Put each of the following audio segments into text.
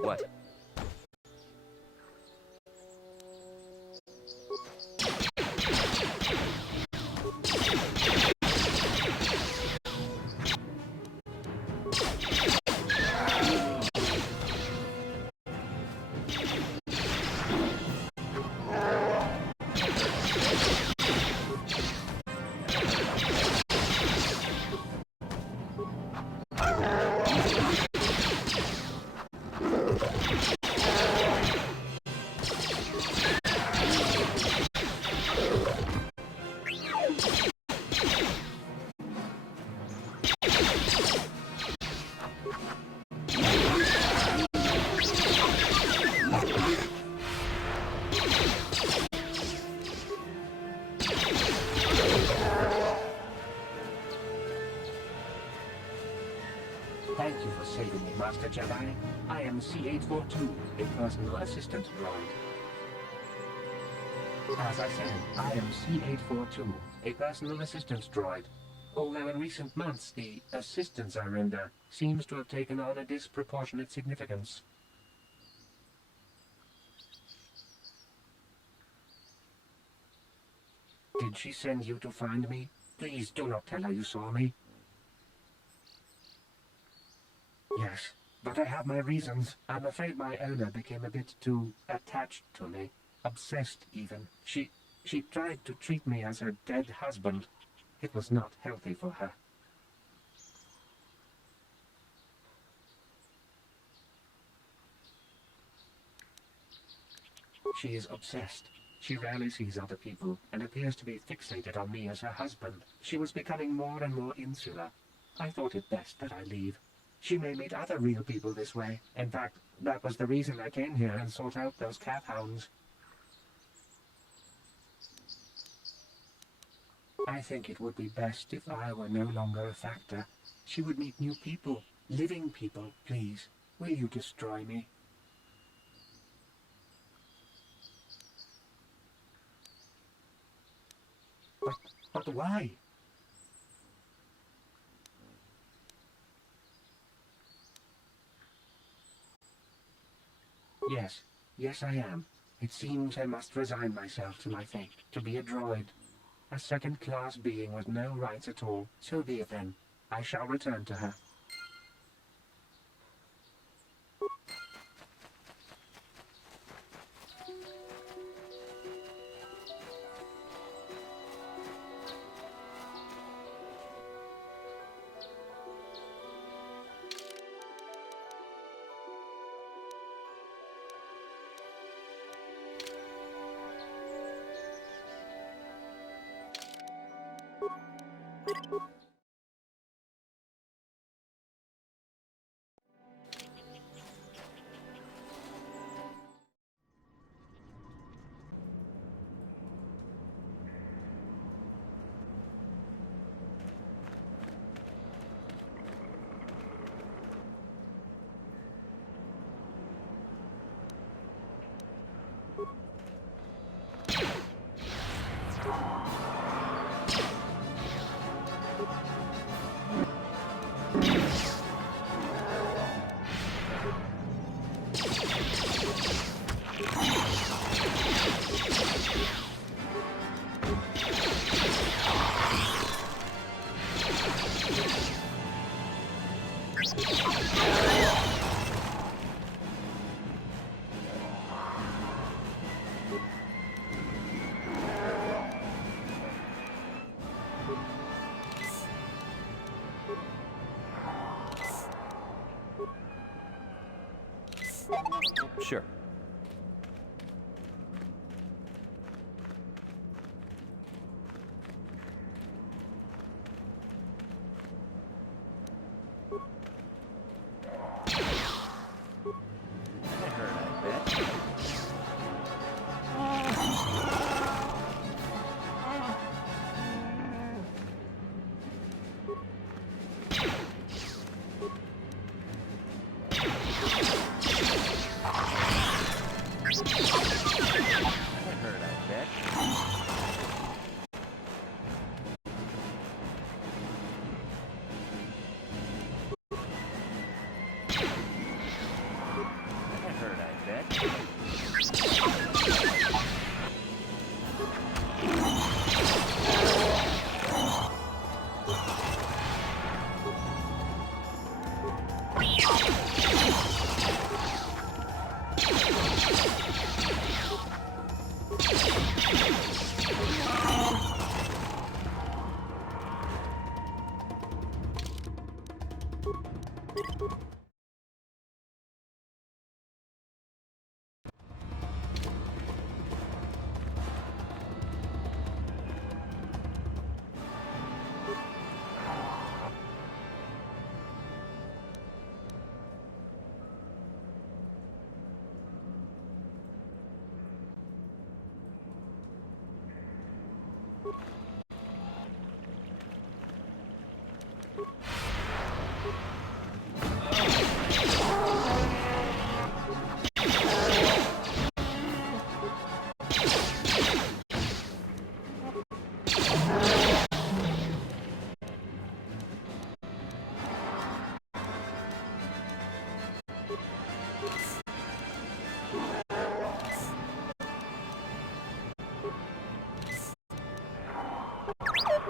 What? Thank you for saving me, Master Jedi. I am C-842, a personal assistant droid. As I said, I am C-842, a personal assistant droid. Although in recent months the assistance I render seems to have taken on a disproportionate significance. Did she send you to find me? Please do not tell her you saw me. Yes, but I have my reasons. I'm afraid my owner became a bit too attached to me. Obsessed, even. She tried to treat me as her dead husband. It was not healthy for her. She is obsessed. She rarely sees other people and appears to be fixated on me as her husband. She was becoming more and more insular. I thought it best that I leave. She may meet other real people this way. In fact, that was the reason I came here and sought out those cat hounds. I think it would be best if I were no longer a factor. She would meet new people, living people. Please, will you destroy me? But why? Yes, I am. It seems I must resign myself to my fate, to be a droid. A second-class being with no rights at all. So be it then. I shall return to her. Sure. That hurt, I bet.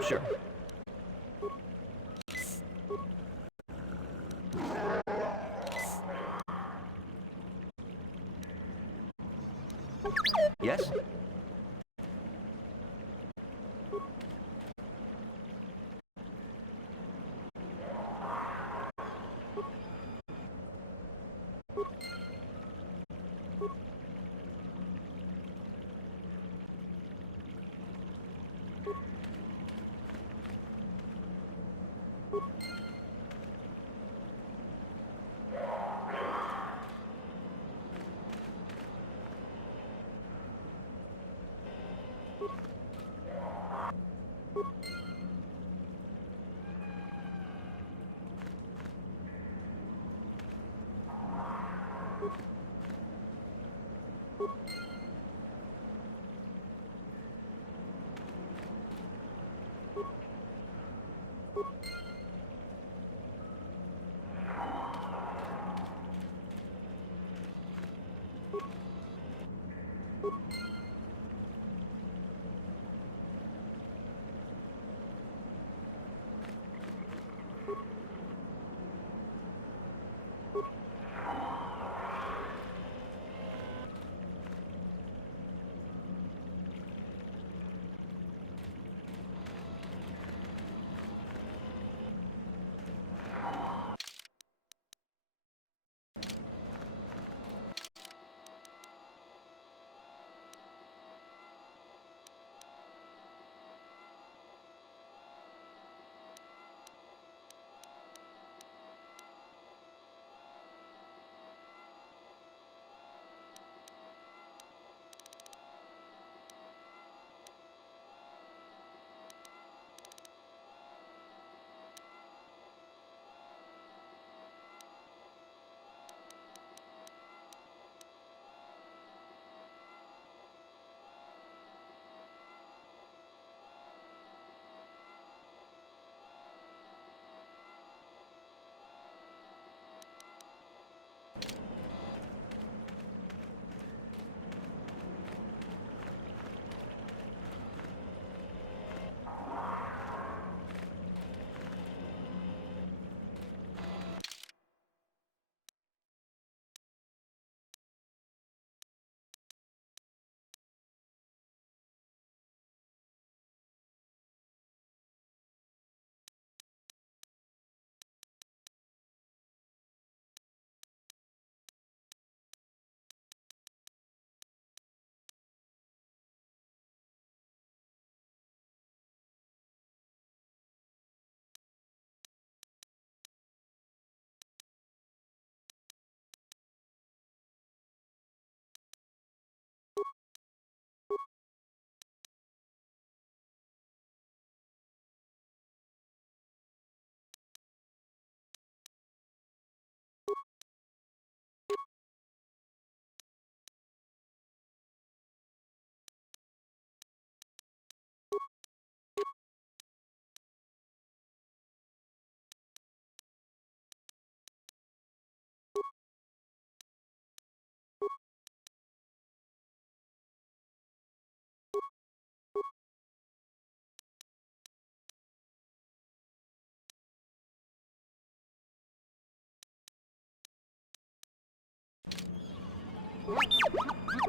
Sure. Yes?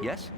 Yes?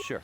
Sure.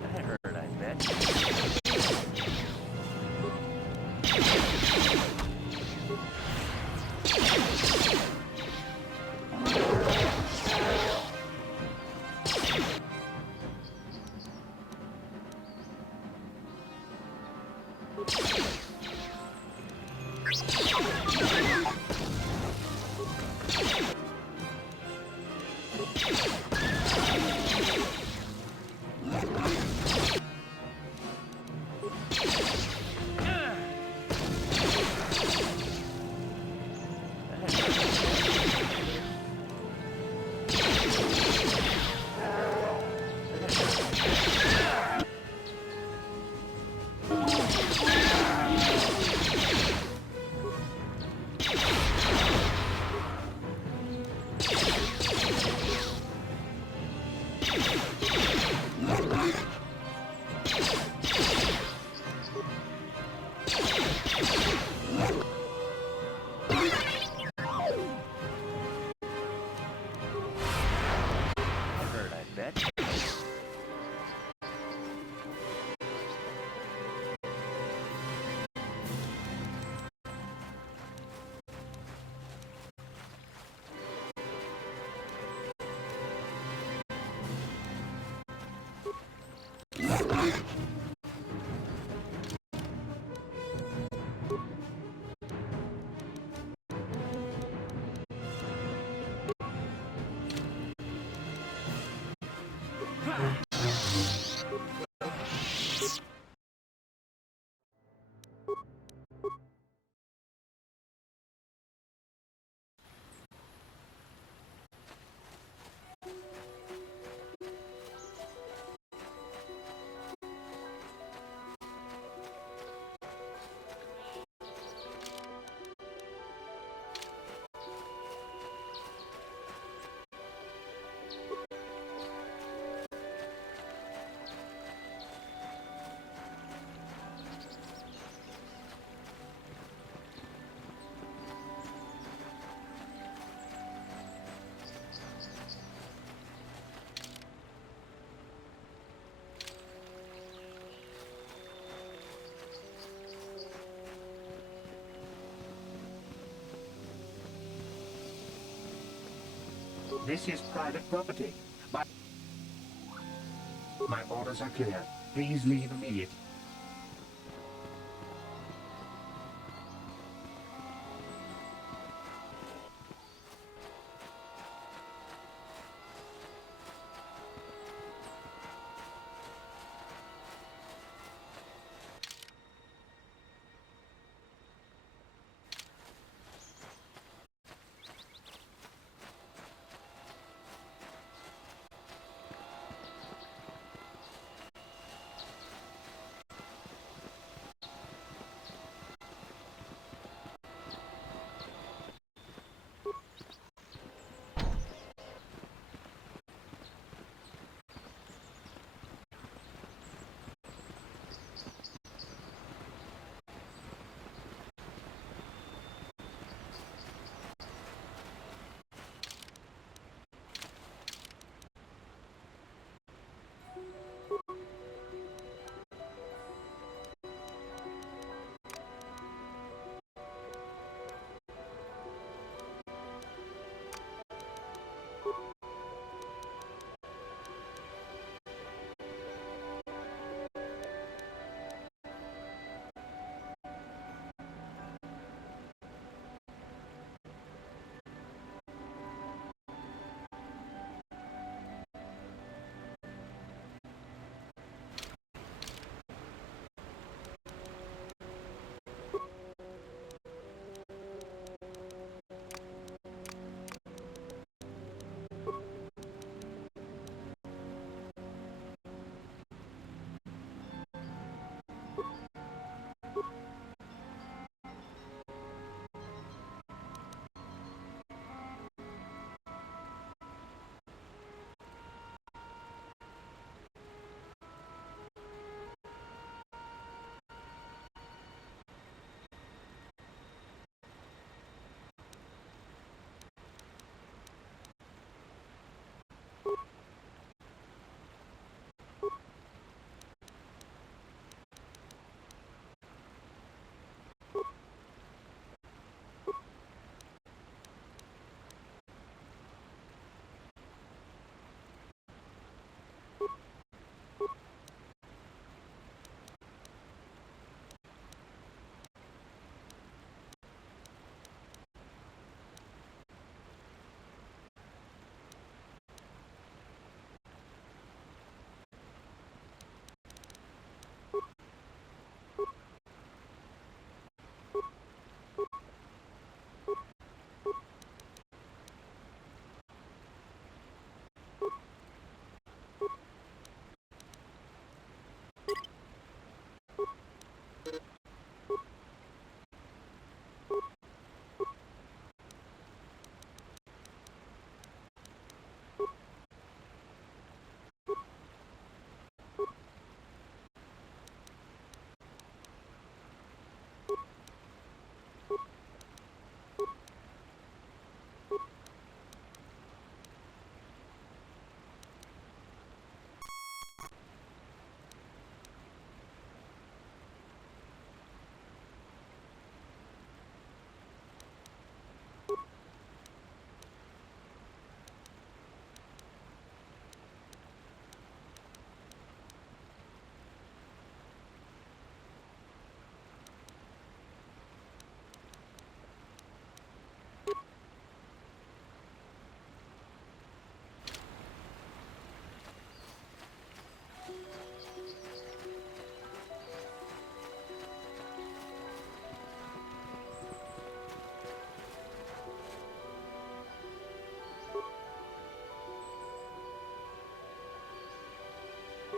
That hurt, I bet. That hurt, I bet. This is private property. My orders are clear. Please leave immediately.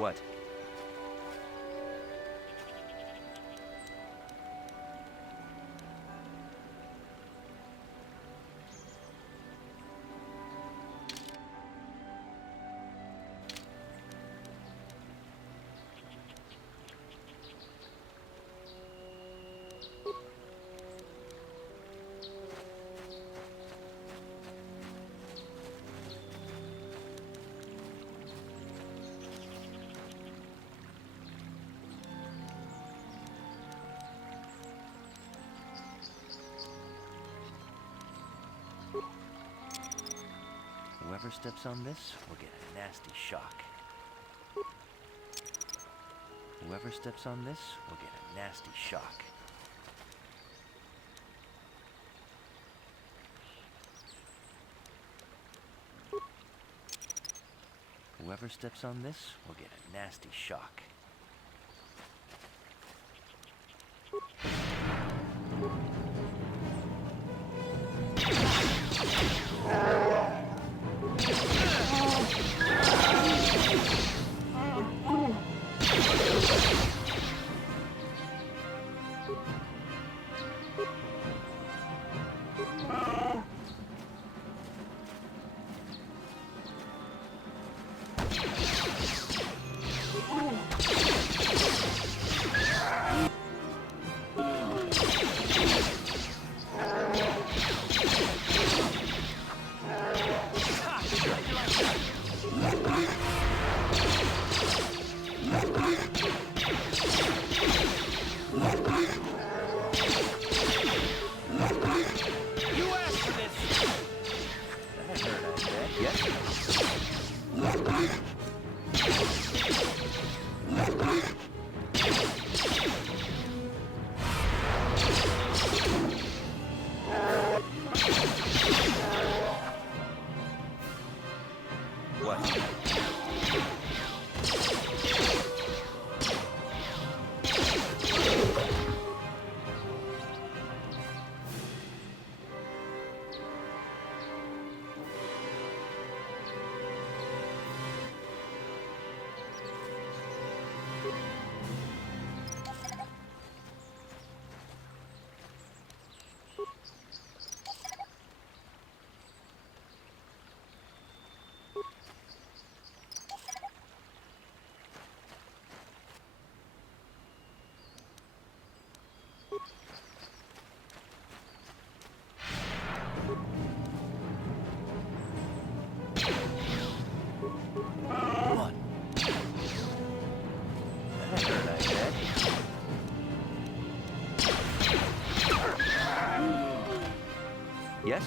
What? Whoever steps on this will get a nasty shock. Whoever steps on this will get a nasty shock. Whoever steps on this will get a nasty shock. What? That hurt, I bet. Yes?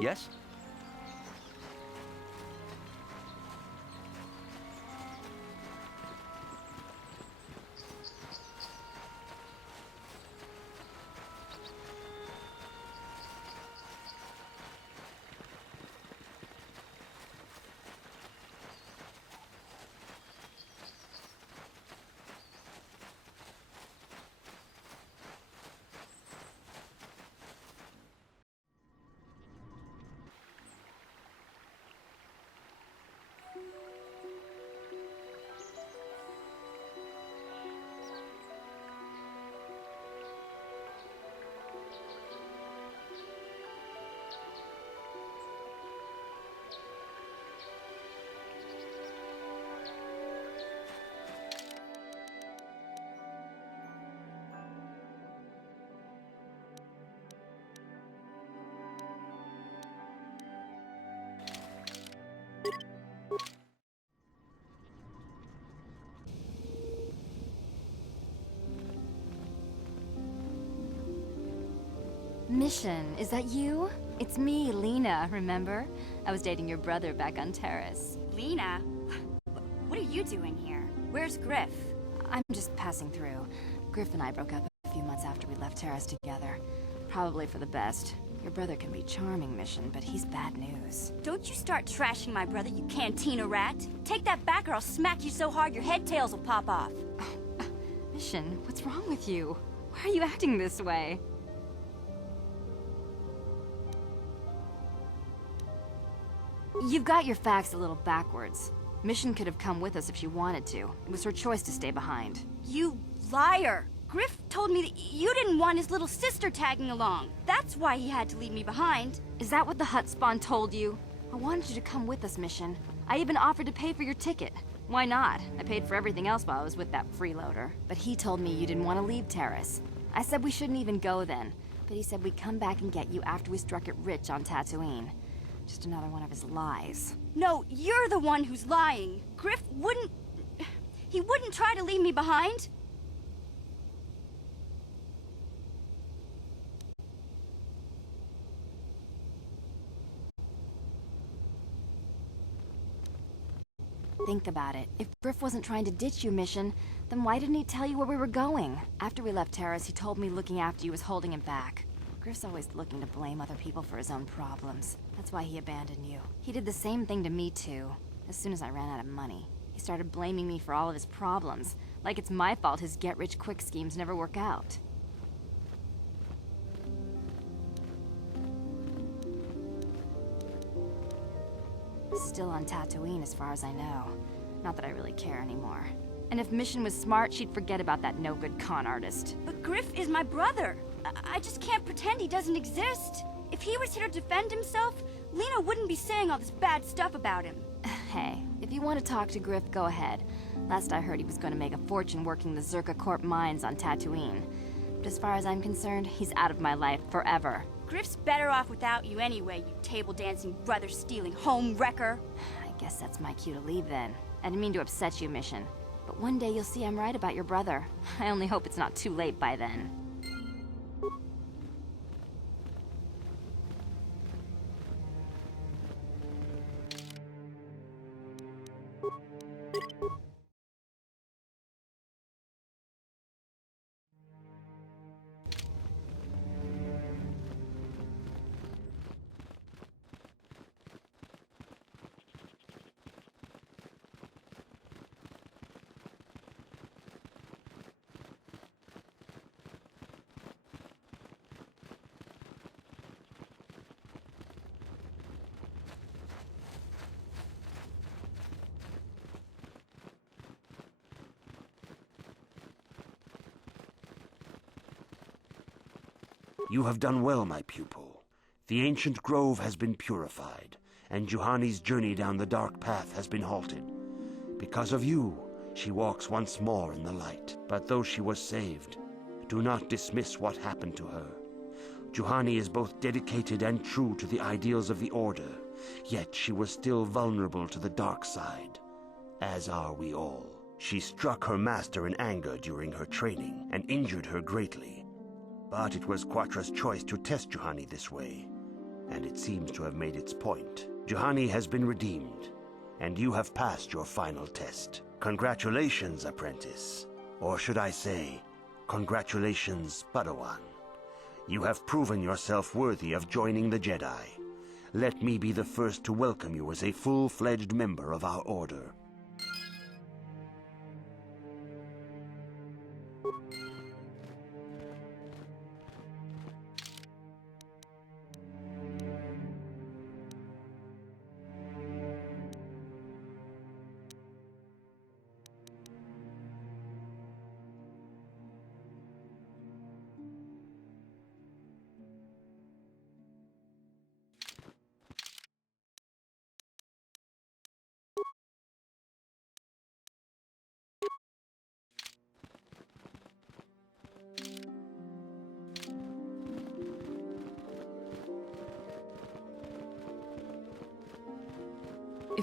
Yes? Mission, is that you? It's me, Lena, remember? I was dating your brother back on Terrace. Lena? What are you doing here? Where's Griff? I'm just passing through. Griff and I broke up a few months after we left Terrace together. Probably for the best. Your brother can be charming, Mission, but he's bad news. Don't you start trashing my brother, you cantina rat! Take that back or I'll smack you so hard your head tails will pop off! Mission, what's wrong with you? Why are you acting this way? You've got your facts a little backwards. Mission could have come with us if she wanted to. It was her choice to stay behind. You liar! Griff told me that you didn't want his little sister tagging along. That's why he had to leave me behind. Is that what the Hut Spawn told you? I wanted you to come with us, Mission. I even offered to pay for your ticket. Why not? I paid for everything else while I was with that freeloader. But he told me you didn't want to leave Terrace. I said we shouldn't even go then. But he said we'd come back and get you after we struck it rich on Tatooine. Just another one of his lies. No, you're the one who's lying. Griff wouldn't... He wouldn't try to leave me behind. Think about it. If Griff wasn't trying to ditch you, Mission, then why didn't he tell you where we were going? After we left Terrace, he told me looking after you was holding him back. Griff's always looking to blame other people for his own problems. That's why he abandoned you. He did the same thing to me, too. As soon as I ran out of money, he started blaming me for all of his problems. Like it's my fault his get-rich-quick schemes never work out. Still on Tatooine, as far as I know. Not that I really care anymore. And if Mission was smart, she'd forget about that no-good con artist. But Griff is my brother. I just can't pretend he doesn't exist. If he was here to defend himself, Lena wouldn't be saying all this bad stuff about him. Hey, if you want to talk to Griff, go ahead. Last I heard, he was going to make a fortune working the Zerka Corp mines on Tatooine. But as far as I'm concerned, he's out of my life forever. Griff's better off without you anyway, you table-dancing, brother-stealing home wrecker. I guess that's my cue to leave then. I didn't mean to upset you, Mission. But one day you'll see I'm right about your brother. I only hope it's not too late by then. You have done well, my pupil. The ancient grove has been purified, and Juhani's journey down the dark path has been halted. Because of you, she walks once more in the light. But though she was saved, do not dismiss what happened to her. Juhani is both dedicated and true to the ideals of the Order, yet she was still vulnerable to the dark side, as are we all. She struck her master in anger during her training, and injured her greatly. But it was Quatra's choice to test Juhani this way. and it seems to have made its point. Juhani has been redeemed, and you have passed your final test. Congratulations, apprentice. Or should I say, congratulations, Padawan. You have proven yourself worthy of joining the Jedi. Let me be the first to welcome you as a full-fledged member of our order.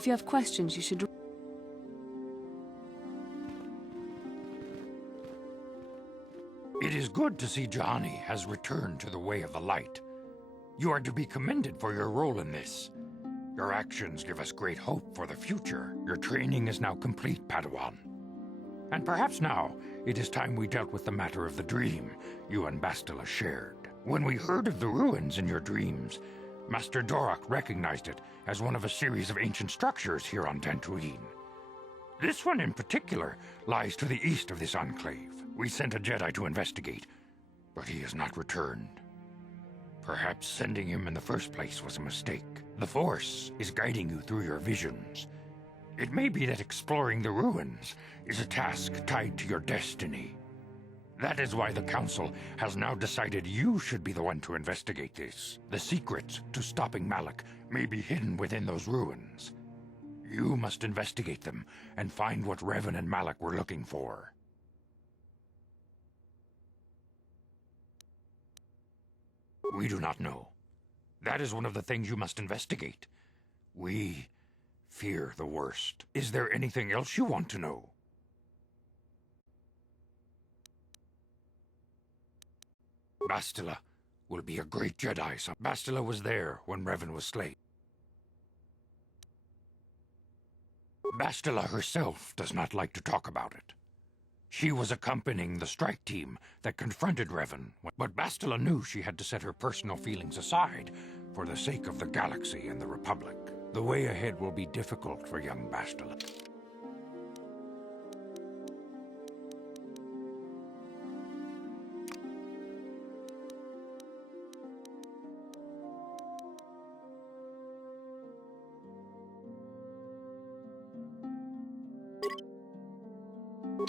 If you have questions, you should... It is good to see Juhani has returned to the way of the light. You are to be commended for your role in this. Your actions give us great hope for the future. Your training is now complete, Padawan. And perhaps now, it is time we dealt with the matter of the dream you and Bastila shared. When we heard of the ruins in your dreams, Master Dorak recognized it as one of a series of ancient structures here on Dantooine. This one in particular lies to the east of this enclave. We sent a Jedi to investigate, but he has not returned. Perhaps sending him in the first place was a mistake. The Force is guiding you through your visions. It may be that exploring the ruins is a task tied to your destiny. That is why the Council has now decided you should be the one to investigate this. The secrets to stopping Malak may be hidden within those ruins. You must investigate them and find what Revan and Malak were looking for. We do not know. That is one of the things you must investigate. We fear the worst. Is there anything else you want to know? Bastila will be a great Jedi. Bastila was there when Revan was slain. Bastila herself does not like to talk about it. She was accompanying the strike team that confronted Revan, but Bastila knew she had to set her personal feelings aside for the sake of the galaxy and the Republic. The way ahead will be difficult for young Bastila.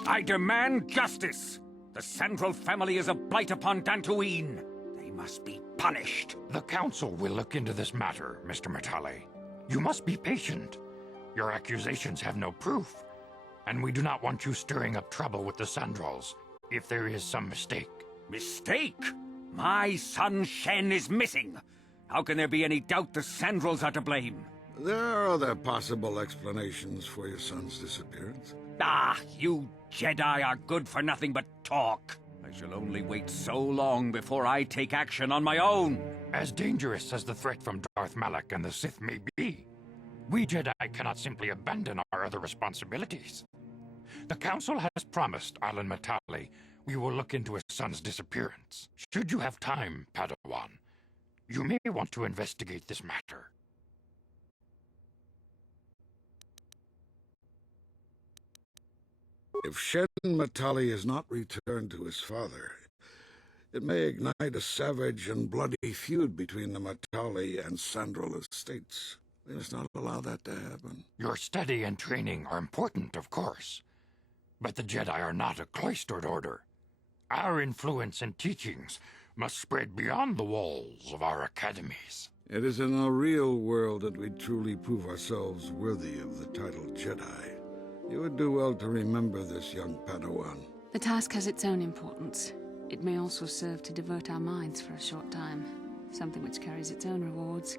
I demand justice! The Sandral family is a blight upon Dantooine. They must be punished. The Council will look into this matter, Mr. Matale. You must be patient. Your accusations have no proof, and we do not want you stirring up trouble with the Sandrals if there is some mistake. Mistake? My son Shen is missing. How can there be any doubt the Sandrals are to blame? There are other possible explanations for your son's disappearance. Ah, you Jedi are good for nothing but talk. I shall only wait so long before I take action on my own. As dangerous as the threat from Darth Malak and the Sith may be, we Jedi cannot simply abandon our other responsibilities. The Council has promised Alan Matale we will look into his son's disappearance. Should you have time, Padawan, you may want to investigate this matter. If Shen Matali is not returned to his father, it may ignite a savage and bloody feud between the Matali and Sandral estates. We must not allow that to happen. Your study and training are important, of course, but the Jedi are not a cloistered order. Our influence and teachings must spread beyond the walls of our academies. It is in the real world that we truly prove ourselves worthy of the title Jedi. You would do well to remember this, young Padawan. The task has its own importance. It may also serve to divert our minds for a short time, something which carries its own rewards.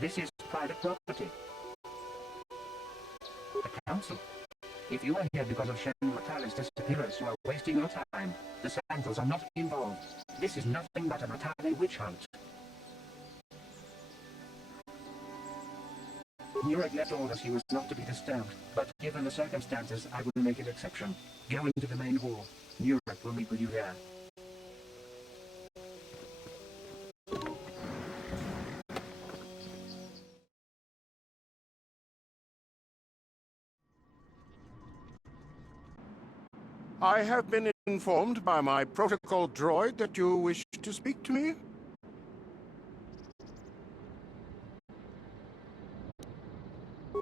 This is private property. The council. If you are here because of Shen Matale's disappearance, you are wasting your time. The Sandals are not involved. This is nothing but a Matale witch hunt. Nurek left orders he was not to be disturbed, but given the circumstances, I will make an exception. Go into the main hall. Nurek will meet with you there. I have been informed by my protocol droid that you wish to speak to me.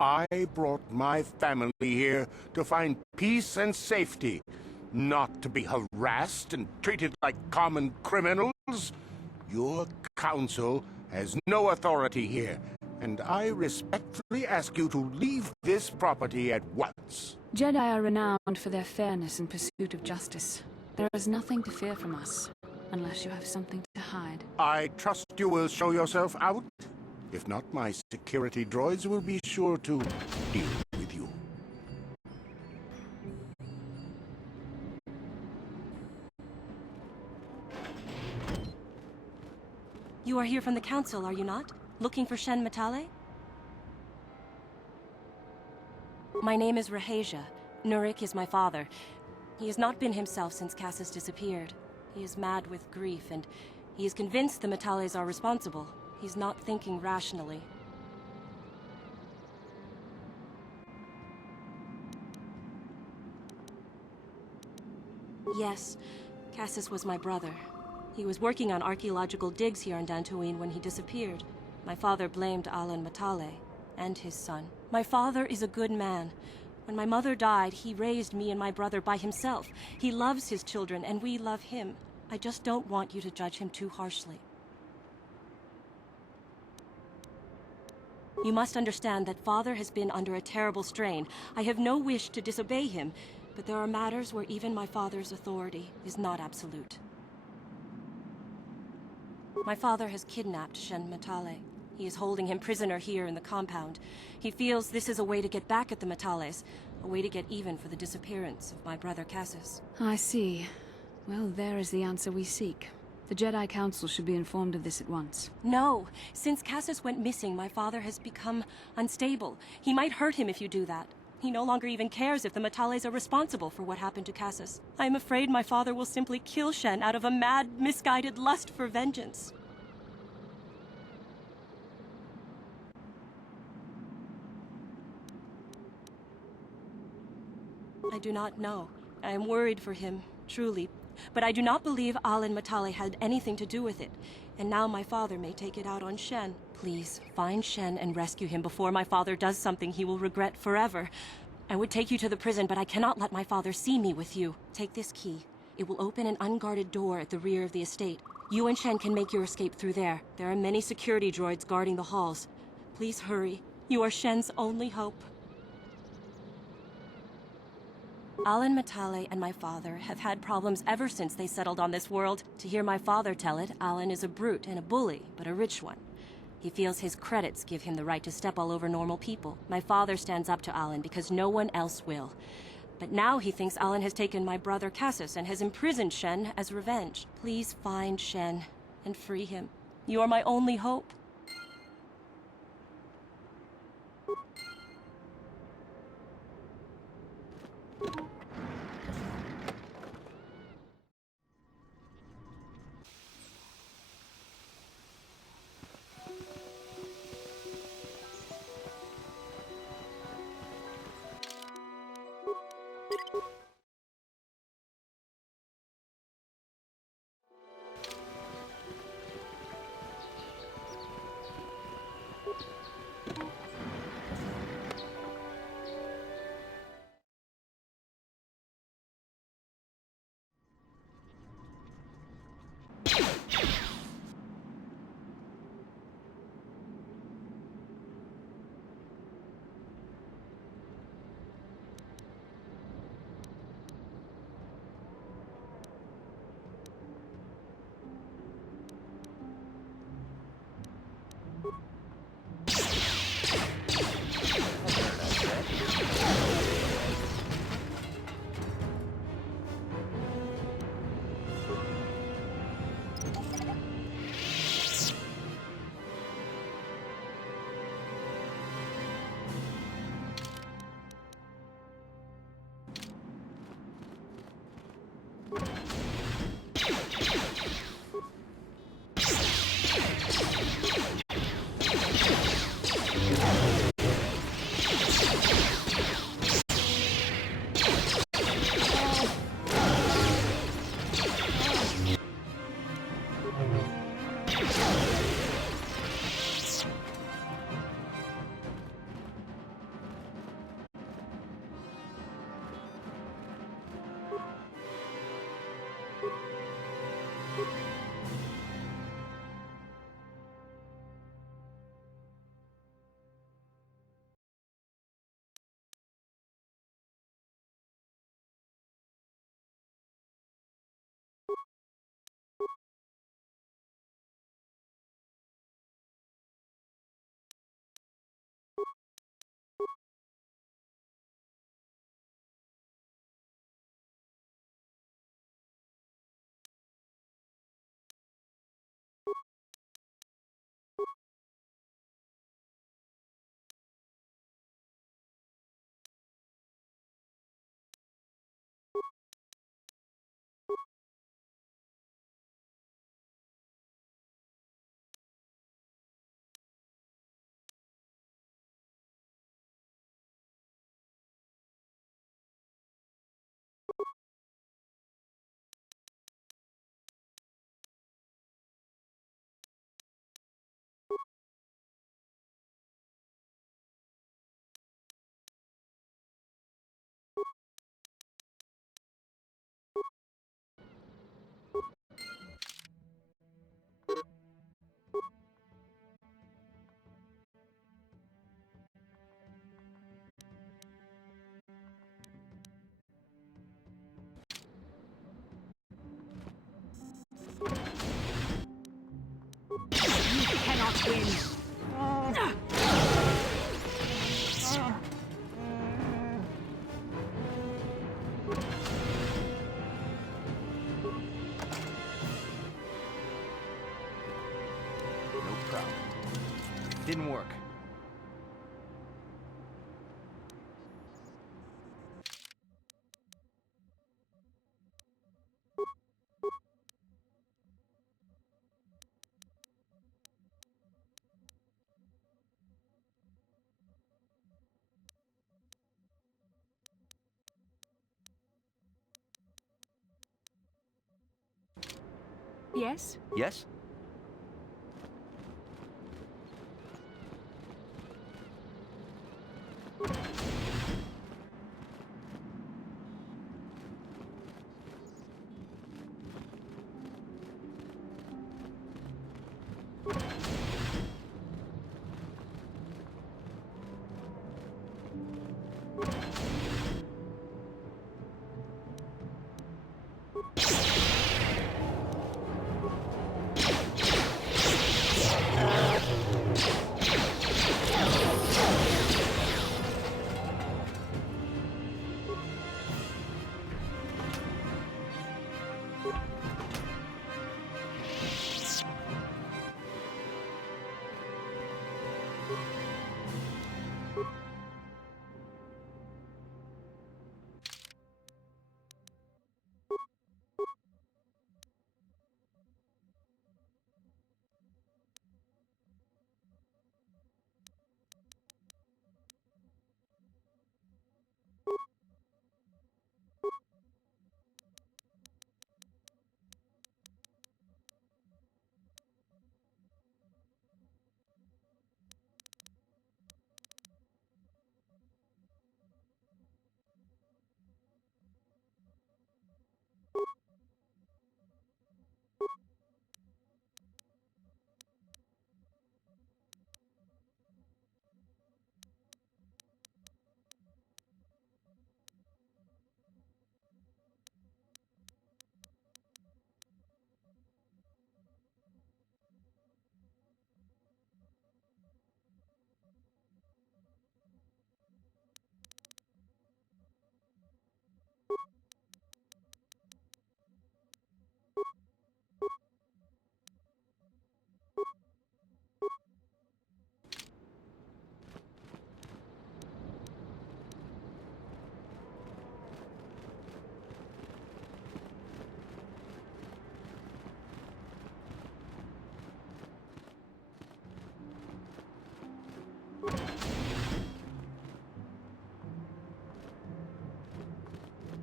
I brought my family here to find peace and safety, not to be harassed and treated like common criminals. Your council has no authority here, and I respectfully ask you to leave this property at once. Jedi are renowned for their fairness and pursuit of justice. There is nothing to fear from us, unless you have something to hide. I trust you will show yourself out. If not, my security droids will be sure to deal with you. You are here from the council, are you not? Looking for Shen Matale? My name is Rahasia. Nurek is my father. He has not been himself since Cassus disappeared. He is mad with grief, and he is convinced the Matales are responsible. He's not thinking rationally. Yes, Cassus was my brother. He was working on archaeological digs here on Dantooine when he disappeared. My father blamed Alan Matale and his son. My father is a good man. When my mother died, he raised me and my brother by himself. He loves his children, and we love him. I just don't want you to judge him too harshly. You must understand that Father has been under a terrible strain. I have no wish to disobey him, but there are matters where even my father's authority is not absolute. My father has kidnapped Shen Matale. He is holding him prisoner here in the compound. He feels this is a way to get back at the Matales, a way to get even for the disappearance of my brother Cassus. I see. Well, there is the answer we seek. The Jedi Council should be informed of this at once. No! Since Cassus went missing, my father has become unstable. He might hurt him if you do that. He no longer even cares if the Matales are responsible for what happened to Cassus. I am afraid my father will simply kill Shen out of a mad, misguided lust for vengeance. I do not know. I am worried for him, truly. But I do not believe Alan Matale had anything to do with it. And now my father may take it out on Shen. Please, find Shen and rescue him before my father does something he will regret forever. I would take you to the prison, but I cannot let my father see me with you. Take this key. It will open an unguarded door at the rear of the estate. You and Shen can make your escape through there. There are many security droids guarding the halls. Please hurry. You are Shen's only hope. Alan Matale and my father have had problems ever since they settled on this world. To hear my father tell it, Alan is a brute and a bully, but a rich one. He feels his credits give him the right to step all over normal people. My father stands up to Alan because no one else will. But now he thinks Alan has taken my brother Cassus and has imprisoned Shen as revenge. Please find Shen and free him. You are my only hope. No problem. Didn't work. Yes? Yes?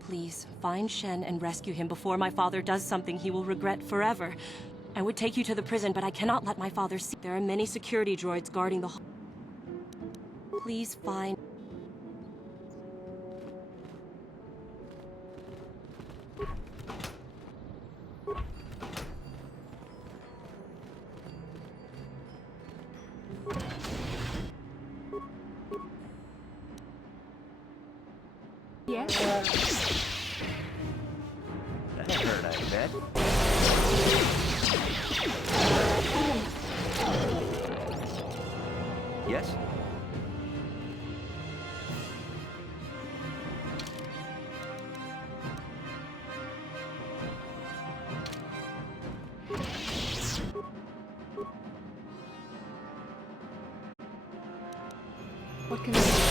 Please, find Shen and rescue him before my father does something he will regret forever. I would take you to the prison, but I cannot let my father see. There are many security droids guarding the hall. Please find... Yes? That hurt, I bet. Yes? What can I do?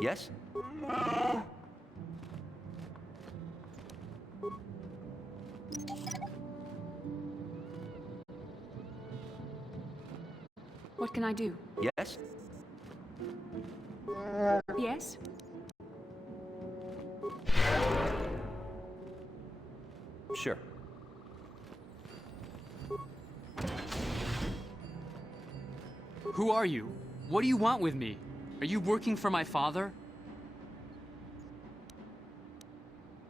Yes? What can I do? Yes? Yes? Sure. Who are you? What do you want with me? Are you working for my father?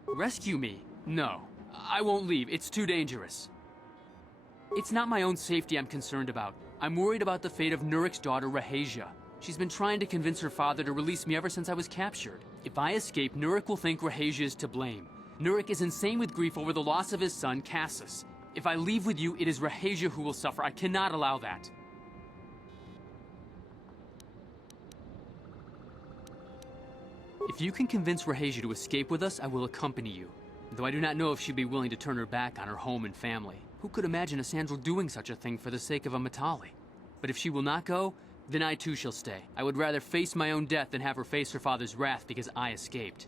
Rescue me? No. I won't leave. It's too dangerous. It's not my own safety I'm concerned about. I'm worried about the fate of Nurik's daughter, Rahasia. She's been trying to convince her father to release me ever since I was captured. If I escape, Nurik will think Rahasia is to blame. Nurik is insane with grief over the loss of his son, Cassus. If I leave with you, it is Rahasia who will suffer. I cannot allow that. If you can convince Rahasia to escape with us, I will accompany you. Though I do not know if she'd be willing to turn her back on her home and family. Who could imagine a Sandral doing such a thing for the sake of a Matali? But if she will not go, then I too shall stay. I would rather face my own death than have her face her father's wrath because I escaped.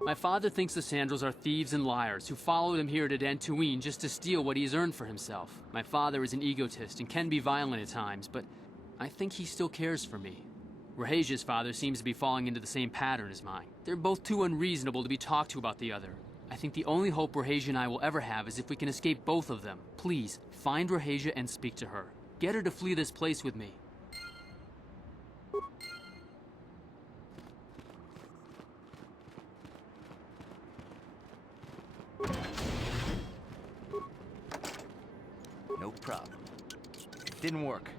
My father thinks the Sandrals are thieves and liars who followed him here to Dantooine just to steal what he has earned for himself. My father is an egotist and can be violent at times, but I think he still cares for me. Rahasia's father seems to be falling into the same pattern as mine. They're both too unreasonable to be talked to about the other. I think the only hope Rahasia and I will ever have is if we can escape both of them. Please, find Rahasia and speak to her. Get her to flee this place with me. No problem. Didn't work.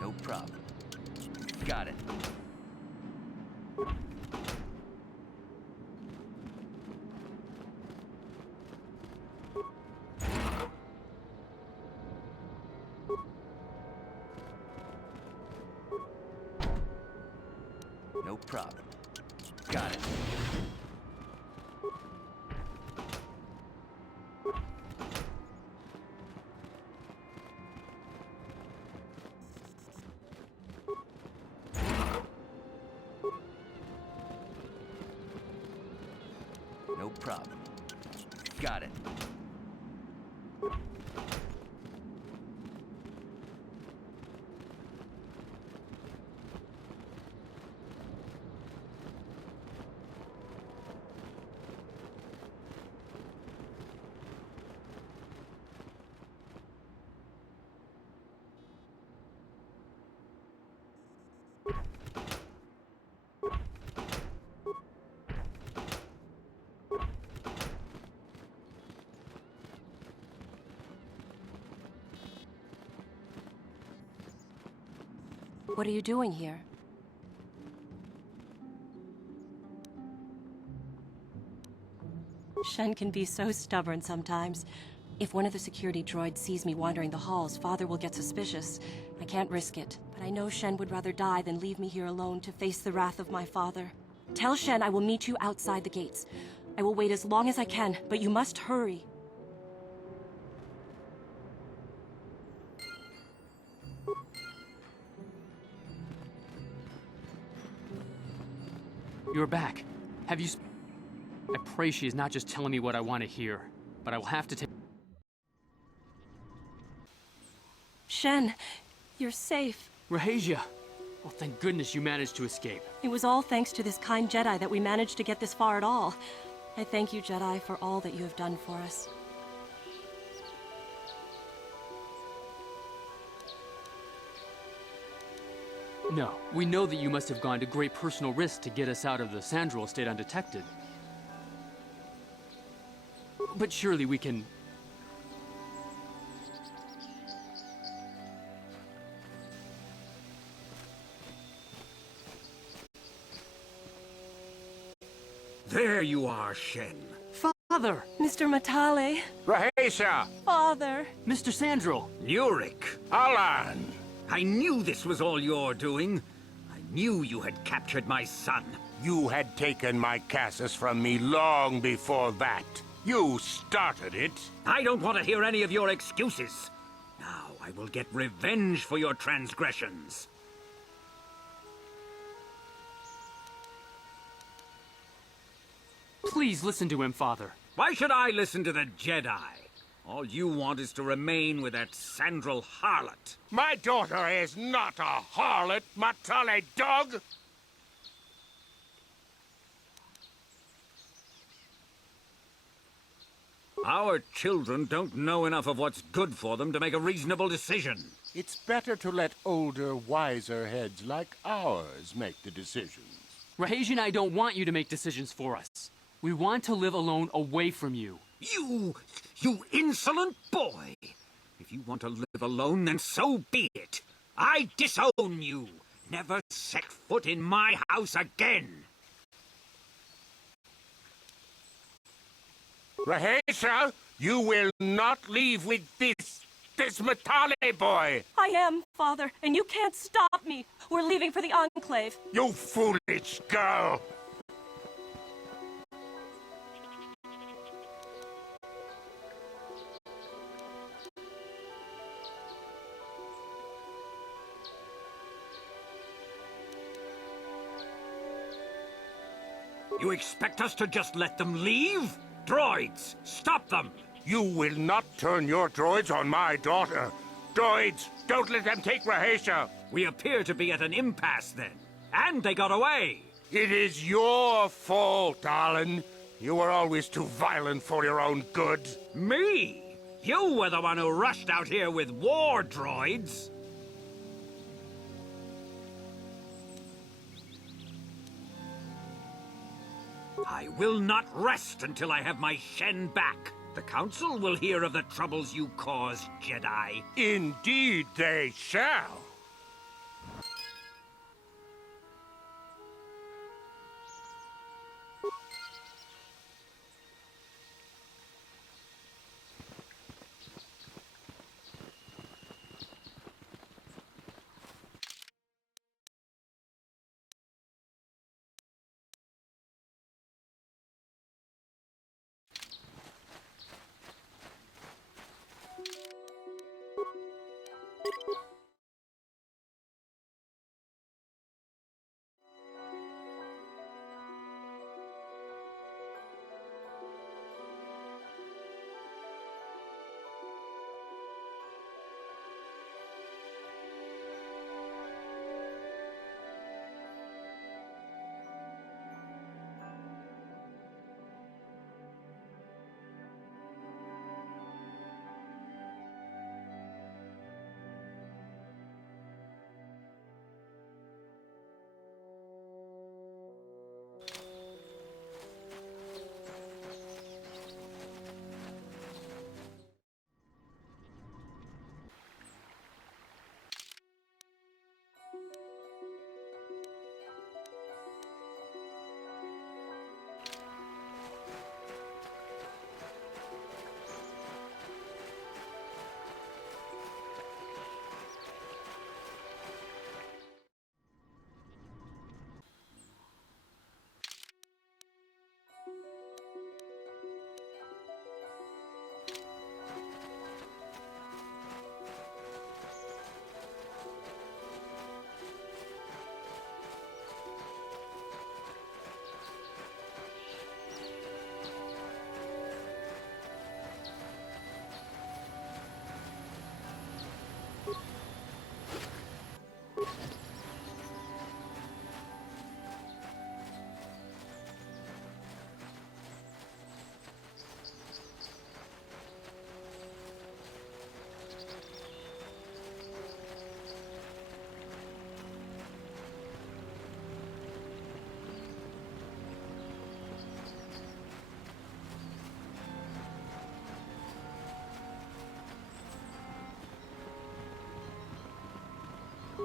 No problem. Got it. No problem. Got it. No problem. Got it. What are you doing here? Shen can be so stubborn sometimes. If one of the security droids sees me wandering the halls, Father will get suspicious. I can't risk it, but I know Shen would rather die than leave me here alone to face the wrath of my father. Tell Shen I will meet you outside the gates. I will wait as long as I can, but you must hurry. You're back. Have you... I pray she is not just telling me what I want to hear, but I will have to take... Shen, you're safe. Rahasia! Well, thank goodness you managed to escape. It was all thanks to this kind Jedi that we managed to get this far at all. I thank you, Jedi, for all that you have done for us. No, we know that you must have gone to great personal risk to get us out of the Sandral estate undetected. But surely we can... There you are, Shen. Father! Mr. Matale. Rahesia! Father. Mr. Sandral! Nurik! Alan! I knew this was all your doing. I knew you had captured my son. You had taken my Cassus from me long before that. You started it. I don't want to hear any of your excuses. Now I will get revenge for your transgressions. Please listen to him, Father. Why should I listen to the Jedi? All you want is to remain with that Sandral harlot. My daughter is not a harlot, Matale dog! Our children don't know enough of what's good for them to make a reasonable decision. It's better to let older, wiser heads like ours make the decisions. Rahesia and I don't want you to make decisions for us. We want to live alone away from you. You insolent boy! If you want to live alone, then so be it. I disown you. Never set foot in my house again. Rahesia, you will not leave with this Matale boy! I am, Father, and you can't stop me. We're leaving for the Enclave. You foolish girl! You expect us to just let them leave? Droids, stop them! You will not turn your droids on my daughter. Droids, don't let them take Rahesia. We appear to be at an impasse then. And they got away. It is your fault, Alan. You were always too violent for your own good. Me? You were the one who rushed out here with war droids. I will not rest until I have my Shen back. The Council will hear of the troubles you caused, Jedi. Indeed they shall.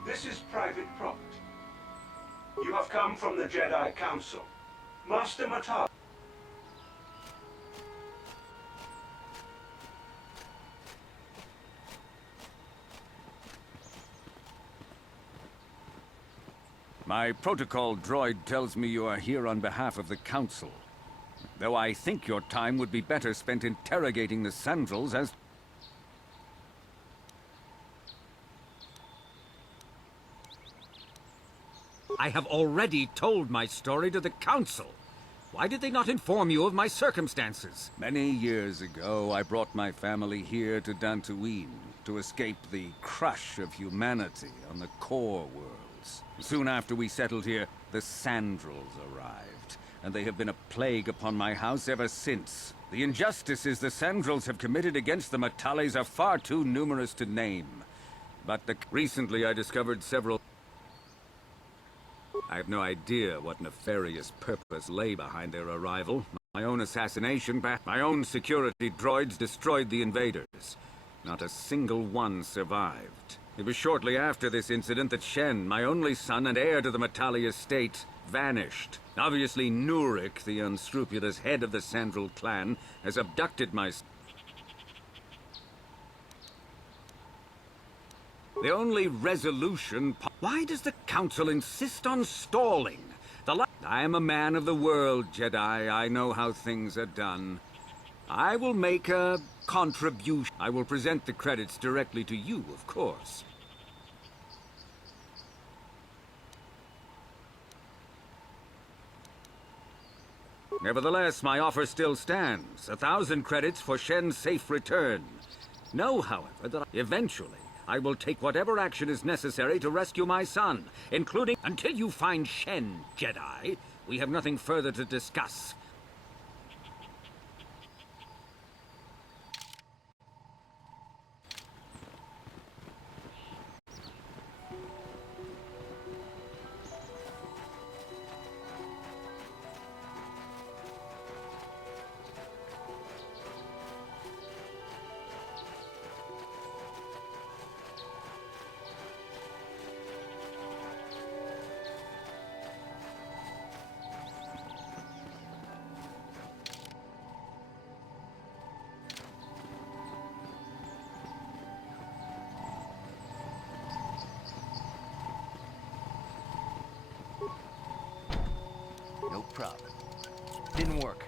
This is Private Proct. You have come from the Jedi Council. Master Matale My protocol droid tells me you are here on behalf of the Council. Though I think your time would be better spent interrogating the Sandrels as... I have already told my story to the Council. Why did they not inform you of my circumstances? Many years ago, I brought my family here to Dantooine to escape the crush of humanity on the core worlds. Soon after we settled here, the Sandrels arrived, and they have been a plague upon my house ever since. The injustices the Sandrels have committed against the Matales are far too numerous to name. But recently I discovered several... I have no idea what nefarious purpose lay behind their arrival. My own assassination, my own security droids destroyed the invaders. Not a single one survived. It was shortly after this incident that Shen, my only son and heir to the Matali estate, vanished. Obviously, Nurik, the unscrupulous head of the Sandrel clan, has abducted my... The only resolution... Why does the Council insist on stalling? I am a man of the world, Jedi. I know how things are done. I will make a contribution. I will present the credits directly to you, of course. Nevertheless, my offer still stands. 1,000 credits for Shen's safe return. Know, however, that eventually I will take whatever action is necessary to rescue my son, including... Until you find Shen, Jedi, we have nothing further to discuss. No problem. Didn't work.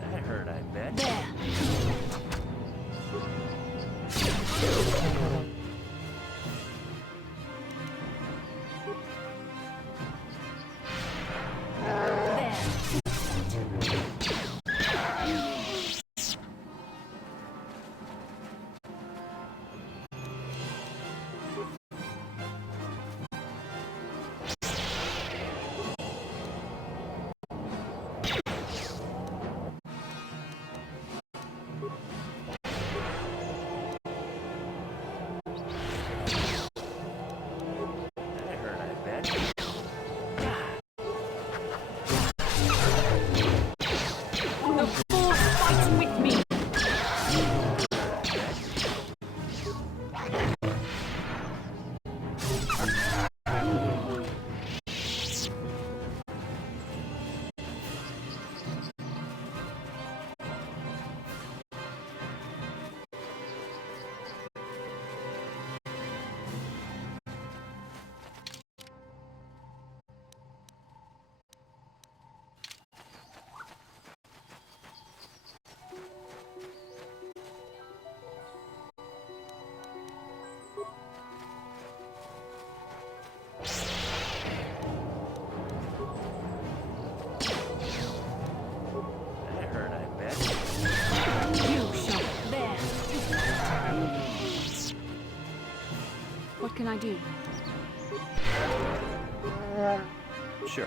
That hurt, I bet. can I do? Sure.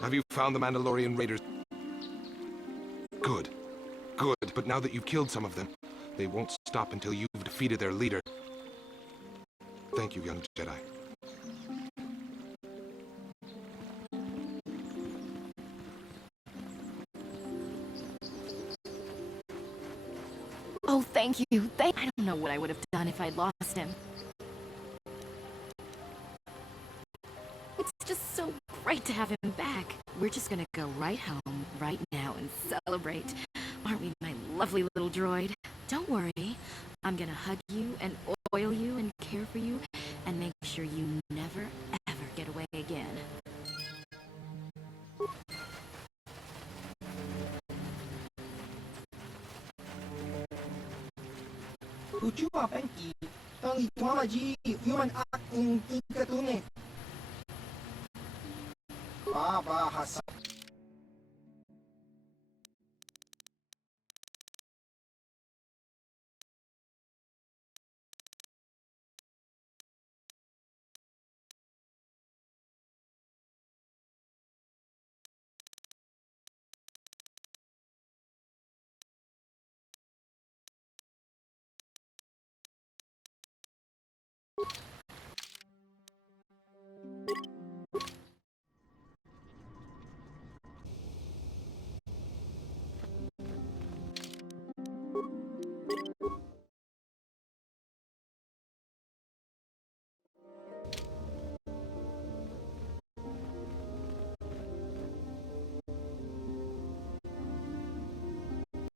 Have you found the Mandalorian raiders? Good. Good, but now that you've killed some of them, they won't stop until you've defeated their leader. Thank you, young Jedi. Oh, thank you. I don't know what I would have done if I'd lost him. It's just so great to have him back. We're just gonna go right home, right now, and celebrate. Aren't we, my lovely little droid? Don't worry. I'm gonna hug you and oil you and care for you and make sure you never, ever get away again. Lucu apa Enki? Tang itu mama ji, human act in cartoon. Bahasa